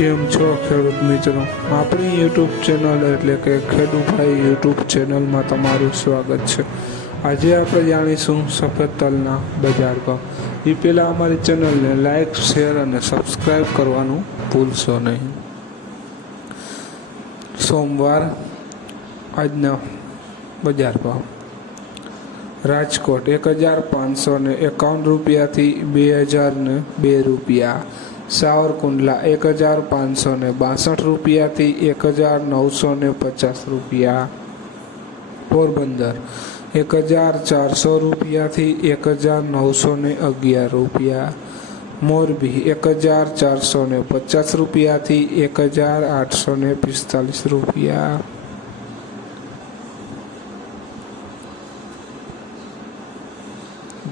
કેમ છો ખેડૂત મિત્રો? આપણી યુટ્યુબ ચેનલ એટલે કે ખેડૂભાઈ યુટ્યુબ ચેનલમાં તમારું સ્વાગત છે. આજે આપણે જાણીશું સફેદ તલના બજાર ભાવ. એ પહેલાં અમારી ચેનલને લાઈક, શેર અને સબસ્ક્રાઈબ કરવાનું ભૂલશો નહીં. સોમવાર, આજના બજાર ભાવ. રાજકોટ એક હજાર પાંચસો ને એકાવન રૂપિયાથી બે હજાર ને બે રૂપિયા. સાવરકુંડલા એક હજાર પાંચસો ને બાસઠ રૂપિયાથી એક હજાર નવસો ને પચાસ રૂપિયા. પોરબંદર, એક હજાર ચારસો રૂપિયાથી એક હજાર નવસો ને અગિયાર રૂપિયા. મોરબી, એક હજાર ચારસો ને પચાસ રૂપિયાથી એક હજાર આઠસો ને પિસ્તાલીસ રૂપિયા.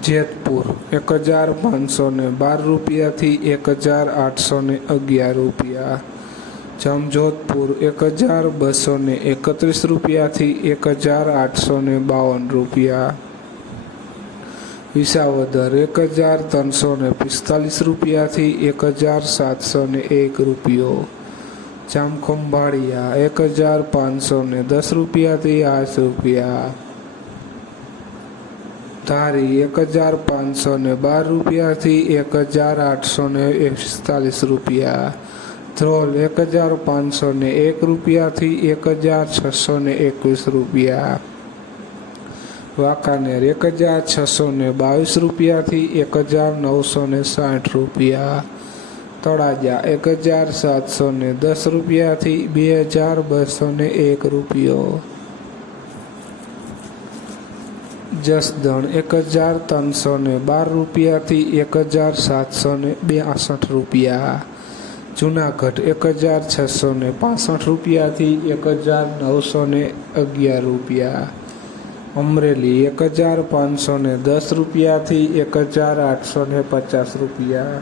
જેતપુર એક હજાર પાંચસો ને બાર રૂપિયાથી એક હજાર આઠસો ને અગિયાર રૂપિયા. જમજોધપુર એક હજાર બસો ને એકત્રીસ રૂપિયાથી એક હજાર આઠસો ને બાવન રૂપિયા. વિસાવદર એક હજાર ત્રણસો ને પિસ્તાલીસ રૂપિયાથી એક હજાર સાતસો ને એક રૂપિયો. જામખંભાળિયા એક હજાર પાંચસો ને દસ રૂપિયાથી આઠ રૂપિયા. ધારી એક હજાર પાંચસો ને બાર રૂપિયાથી એક હજાર આઠસો ને પિસ્તાલીસ રૂપિયા. ધ્રોલ એક હજાર પાંચસો ને એક રૂપિયાથી એક હજાર છસો ને એકવીસ રૂપિયા. વાંકાનેર એક હજાર છસો ને બાવીસ રૂપિયાથી એક હજાર નવસો ને સાઠ રૂપિયા. તળાજા એક હજાર સાતસો ને દસ રૂપિયાથી બે હજાર બસો ને એક રૂપિયો. જસદણ એક હજાર ત્રણસો ને બાર રૂપિયાથી એક હજાર સાતસો ને બેસઠ રૂપિયા. જુનાગઢ એક હજાર છસો ને પાસઠ રૂપિયાથી એક હજાર નવસો ને અગિયાર રૂપિયા. અમરેલી એક હજાર પાંચસો ને દસ રૂપિયાથી એક હજાર આઠસો ને પચાસ રૂપિયા.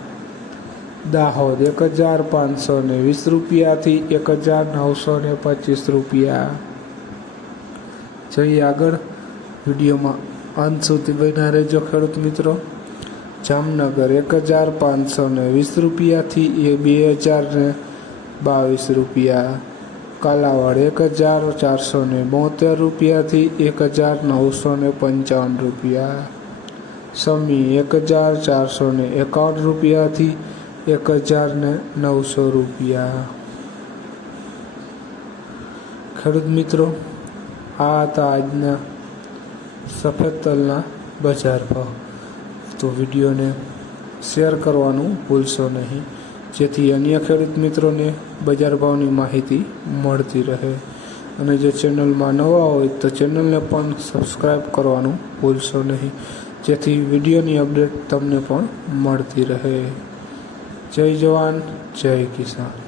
દાહોદ એક હજાર પાંચસો ને વીસ રૂપિયાથી એક હજાર નવસો ને પચીસ રૂપિયા. જઈએ આગળ વિડીયોમાં અંત સુધી બન્યા રહેજો ખેડૂત મિત્રો. જામનગર એક હજાર પાંચસો ને વીસ રૂપિયાથી એ બે હજાર ને બાવીસ રૂપિયા. કાલાવાડ એક હજાર ચારસો ને બોતેર રૂપિયાથી એક હજાર નવસો ને પંચાવન રૂપિયા. સમી એક હજાર ચારસો ને એકાવન રૂપિયાથી એક હજાર ને નવસો રૂપિયા. ખેડૂત મિત્રો, આ હતા આજના સફેદ તલના બજાર ભાવ. તો વિડીયોને શેર કરવાનું ભૂલશો નહીં. જેથી અન્ય ખેડૂત મિત્રોને બજાર ભાવની માહિતી મળતી રહે. અને જો ચેનલમાં નવા હોય તો ચેનલને પણ સબસ્ક્રાઈબ કરવાનું ભૂલશો નહીં. જેથી વિડીયોની અપડેટ તમને પણ મળતી રહે. જય જવાન, જય કિસાન.